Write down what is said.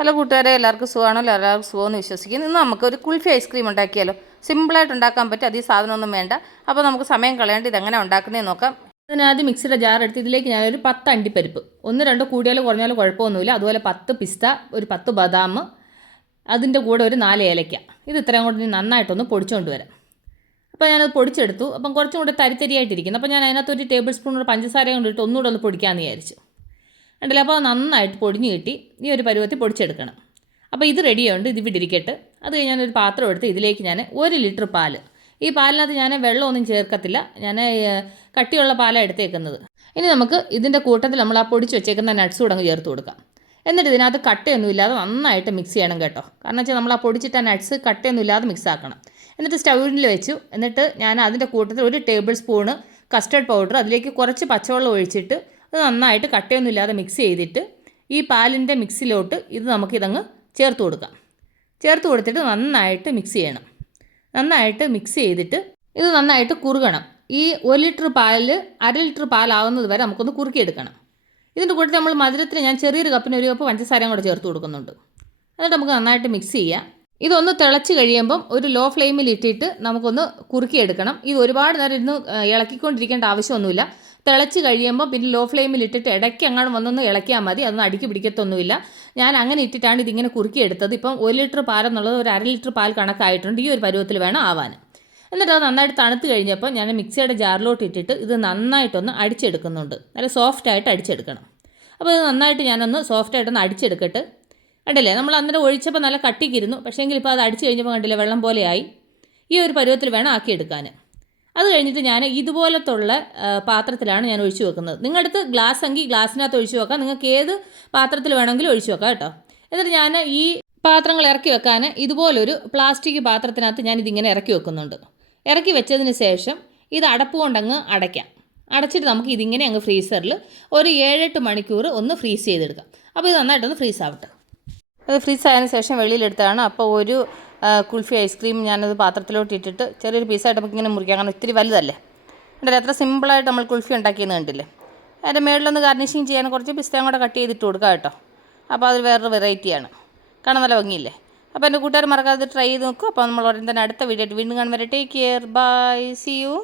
Hello കൂട്ടുകാരെ, എല്ലാവർക്കും സുഖമാണല്ലോ? എല്ലാവർക്കും സുഖമെന്ന് വിശ്വസിക്കുന്നു. ഇന്ന് നമുക്കൊരു കുൽഫി ഐസ്ക്രീം ഉണ്ടാക്കിയാലോ? സിമ്പിളായിട്ട് ഉണ്ടാക്കാൻ പറ്റും, അധികം സാധനമൊന്നും വേണ്ട. അപ്പോൾ നമുക്ക് സമയം കളയേണ്ട ഇതെങ്ങനെ ഉണ്ടാക്കുന്നതെന്ന് നോക്കാം. അതിനാദ്യം മിക്സിയുടെ ജാർ എടുത്ത് ഇതിലേക്ക് ഞാനൊരു 10 അണ്ടിപ്പരിപ്പ്, 1-2 കൂടിയാലോ കുറഞ്ഞാലോ കുഴപ്പമൊന്നുമില്ല, അതുപോലെ 10 പിസ്ത, ഒരു 10 ബദാം, അതിൻ്റെ കൂടെ ഒരു 4 ഏലയ്ക്ക, ഇത് ഇത്രയും കൊണ്ട് നന്നായിട്ടൊന്ന് പൊടിച്ചുകൊണ്ട് വരാം. അപ്പോൾ ഞാനത് പൊടിച്ചെടുത്തു. അപ്പം കുറച്ചും കൂടെ തരിതരിയായിട്ടിരിക്കുന്നു. അപ്പോൾ ഞാൻ അതിനകത്തൊരു ടേബിൾ സ്പൂൺ പഞ്ചസാരയും കൊണ്ടിട്ട് ഒന്നുകൂടെ ഒന്ന് പൊടിക്കാമെന്ന് വിചാരിച്ചു. ഉണ്ടല്ലോ, അപ്പോൾ നന്നായിട്ട് പൊടിഞ്ഞ് കിട്ടി. ഈ ഒരു പരുവത്തിൽ പൊടിച്ചെടുക്കണം. അപ്പോൾ ഇത് റെഡിയുണ്ട്, ഇത് ഇവിടെ ഇരിക്കട്ടെ. അത് കഴിഞ്ഞ് ഞാനൊരു പാത്രം എടുത്ത് ഇതിലേക്ക് ഞാൻ 1 ലിറ്റർ പാൽ, ഈ പാലിനകത്ത് ഞാൻ വെള്ളമൊന്നും ചേർക്കത്തില്ല, ഞാൻ കട്ടിയുള്ള പാലാണ് എടുത്തേക്കുന്നത്. ഇനി നമുക്ക് ഇതിൻ്റെ കൂട്ടത്തിൽ നമ്മൾ ആ പൊടിച്ച് വെച്ചേക്കുന്ന നട്ട്സ് കൂടെ അങ്ങ് ചേർത്ത് കൊടുക്കാം. എന്നിട്ട് ഇതിനകത്ത് കട്ടയൊന്നും ഇല്ലാതെ നന്നായിട്ട് മിക്സ് ചെയ്യണം കേട്ടോ. കാരണം വെച്ചാൽ നമ്മൾ ആ പൊടിച്ചിട്ട നട്ട്സ് കട്ടയൊന്നും ഇല്ലാതെ മിക്സ് ആക്കണം. എന്നിട്ട് സ്റ്റൗവിൽ വെച്ചു. എന്നിട്ട് ഞാൻ അതിൻ്റെ കൂട്ടത്തിൽ 1 ടേബിൾ സ്പൂണ് കസ്റ്റർഡ് പൗഡർ, അതിലേക്ക് കുറച്ച് പച്ചവെള്ളം ഒഴിച്ചിട്ട് അത് നന്നായിട്ട് കട്ടയൊന്നും ഇല്ലാതെ മിക്സ് ചെയ്തിട്ട് ഈ പാലിൻ്റെ മിക്സിലോട്ട് ഇത് നമുക്കിതങ്ങ് ചേർത്ത് കൊടുക്കാം. ചേർത്ത് കൊടുത്തിട്ട് നന്നായിട്ട് മിക്സ് ചെയ്യണം. നന്നായിട്ട് മിക്സ് ചെയ്തിട്ട് ഇത് നന്നായിട്ട് കുറുകണം. ഈ 1 ലിറ്റർ പാലിൽ 1/2 ലിറ്റർ പാലാവുന്നത് വരെ നമുക്കൊന്ന് കുറുക്കിയെടുക്കണം. ഇതിൻ്റെ കൂട്ടത്തിൽ നമ്മൾ മധുരത്തിന് ഞാൻ ചെറിയൊരു കപ്പിന് 1 കപ്പ് പഞ്ചസാരയും കൂടെ ചേർത്ത് കൊടുക്കുന്നുണ്ട്. എന്നിട്ട് നമുക്ക് നന്നായിട്ട് മിക്സ് ചെയ്യാം. ഇതൊന്ന് തിളച്ച് കഴിയുമ്പം ഒരു ലോ ഫ്ലെയിമിൽ ഇട്ടിട്ട് നമുക്കൊന്ന് കുറുക്കിയെടുക്കണം. ഇത് ഒരുപാട് നേരം ഇരുന്ന് ഇളക്കിക്കൊണ്ടിരിക്കേണ്ട ആവശ്യമൊന്നുമില്ല. തിളച്ച് കഴിയുമ്പോൾ പിന്നെ ലോ ഫ്ലെയിമിൽ ഇട്ടിട്ട് ഇടയ്ക്ക് അങ്ങോട്ട് വന്നൊന്ന് ഇളക്കിയാൽ മതി, അതൊന്നും അടുക്കി പിടിക്കത്തൊന്നുമില്ല. ഞാൻ അങ്ങനെ ഇട്ടിട്ടാണ് ഇതിങ്ങനെ കുറുക്കിയെടുത്തത്. ഇപ്പം 1 ലിറ്റർ പാലെന്നുള്ളത് ഒരു 1/2 ലിറ്റർ പാൽ കണക്കായിട്ടുണ്ട്. ഈ ഒരു പരുവത്തിൽ വേണം ആവാൻ. എന്നിട്ട് അത് നന്നായിട്ട് തണുത്ത് കഴിഞ്ഞപ്പോൾ ഞാൻ മിക്സിയുടെ ജാറിലോട്ട് ഇട്ടിട്ട് ഇത് നന്നായിട്ടൊന്ന് അടിച്ചെടുക്കുന്നുണ്ട്. നല്ല സോഫ്റ്റായിട്ട് അടിച്ചെടുക്കണം. അപ്പോൾ ഇത് നന്നായിട്ട് ഞാനൊന്ന് സോഫ്റ്റായിട്ടൊന്ന് അടിച്ചെടുക്കട്ടെ. കണ്ടില്ലേ, നമ്മൾ അന്നേരം ഒഴിച്ചപ്പോൾ നല്ല കട്ടിക്കിരുന്നു, പക്ഷേ എങ്കിൽ ഇപ്പോൾ അത് അടിച്ച് കഴിഞ്ഞപ്പോൾ കണ്ടില്ലേ വെള്ളം പോലെയായി. ഈ ഒരു പരുവത്തിൽ വേണം ആക്കിയെടുക്കാൻ. അത് കഴിഞ്ഞിട്ട് ഞാൻ ഇതുപോലത്തുള്ള പാത്രത്തിലാണ് ഞാൻ ഒഴിച്ചു വെക്കുന്നത്. നിങ്ങളുടെ അടുത്ത് ഗ്ലാസ് എങ്കിൽ ഗ്ലാസ്സിനകത്ത് ഒഴിച്ചു വെക്കാം, നിങ്ങൾക്ക് ഏത് പാത്രത്തിൽ വേണമെങ്കിലും ഒഴിച്ചു വെക്കാം കേട്ടോ. എന്നിട്ട് ഞാൻ ഈ പാത്രങ്ങൾ ഇറക്കി വെക്കാൻ ഇതുപോലൊരു പ്ലാസ്റ്റിക് പാത്രത്തിനകത്ത് ഞാൻ ഇതിങ്ങനെ ഇറക്കി വെക്കുന്നുണ്ട്. ഇറക്കി വെച്ചതിന് ശേഷം ഇത് അടപ്പ് കൊണ്ടങ്ങ് അടയ്ക്കാം. അടച്ചിട്ട് നമുക്ക് ഇതിങ്ങനെ അങ്ങ് ഫ്രീസറിൽ ഒരു 7-8 മണിക്കൂർ ഒന്ന് ഫ്രീസ് ചെയ്തെടുക്കാം. അപ്പോൾ ഇത് നന്നായിട്ടൊന്ന് ഫ്രീസ് ആവട്ടെ. അത് ഫ്രീസ് ആയതിനു ശേഷം വെളിയിലെടുത്താണ്. അപ്പോൾ ഒരു കുൽഫി ഐസ്ക്രീം ഞാനത് പാത്രത്തിലോട്ട് ഇട്ടിട്ട് ചെറിയൊരു പീസായിട്ട് നമുക്ക് ഇങ്ങനെ മുറിക്കാം. കാരണം ഇത്തിരി വലുതല്ലേ. ഉണ്ടല്ലോ, എത്ര സിമ്പിളായിട്ട് നമ്മൾ കുൽഫി ഉണ്ടാക്കിയെന്ന് കണ്ടില്ലേ. അതിൻ്റെ മേളിലൊന്ന് ഗാർണിഷിങ് ചെയ്യാൻ കുറച്ച് പിസ്തയും കൂടെ കട്ട് ചെയ്തിട്ട് കൊടുക്കാം കേട്ടോ. അപ്പോൾ അത് വേറൊരു വെറൈറ്റിയാണ്, കാണാൻ നല്ല ഭംഗിയില്ലേ. അപ്പോൾ എൻ്റെ കൂട്ടുകാർ മറക്കാതെ ട്രൈ ചെയ്ത് നോക്കും. അപ്പോൾ നമ്മൾ ഉടൻ തന്നെ അടുത്ത വീഡിയോ ആയിട്ട് വീണ്ടും കാണും വരെ. Take care, bye, see U.